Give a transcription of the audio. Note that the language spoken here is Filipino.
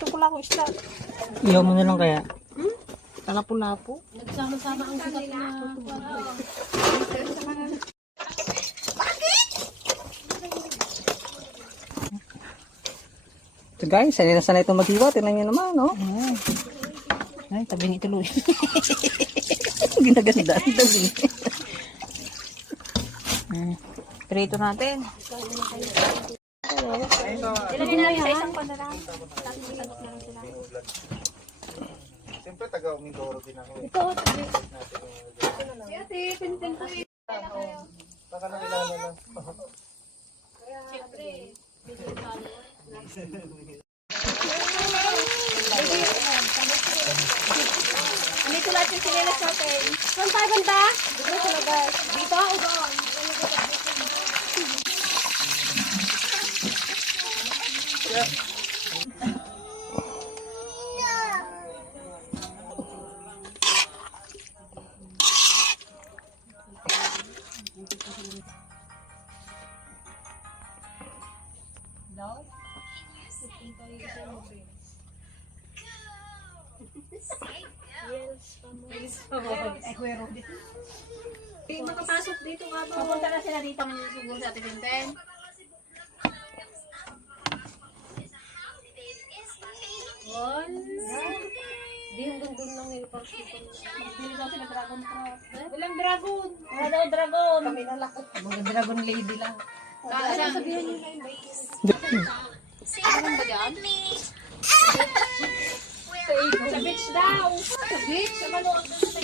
Ito pula akong isda. Ihaw mo na lang kaya. Talapo-lapo. Nagsama-sama ang sikat na. So guys, sanay na sanay itong maghiwa. Tingnan nyo naman, no? Ay, tabi ni tuloy. Ginaganda. Prito natin. Ilagay natin sa isang pandalang. Siyempre, taga-Mindoro din ako. ito. Ate, pintin ko eh. Baka nakilala lang. Siyempre, andito lahat yung sinelas natin. Saan tayo banda? Dito sa labas. Dito o doon? Makapasok dito nga ba? Pupunta na sila dito ng siguro sa ating Tintin. Di hanggang doon lang nilipas dito. Bili daw sila dragon fruit. Walang dragon. Wala daw dragon. Kami na lakot. Mga dragon lady lang. Sabihan nyo na yung ano ba dyan? Sa beach daw. Sa beach? Sa maluwag doon sa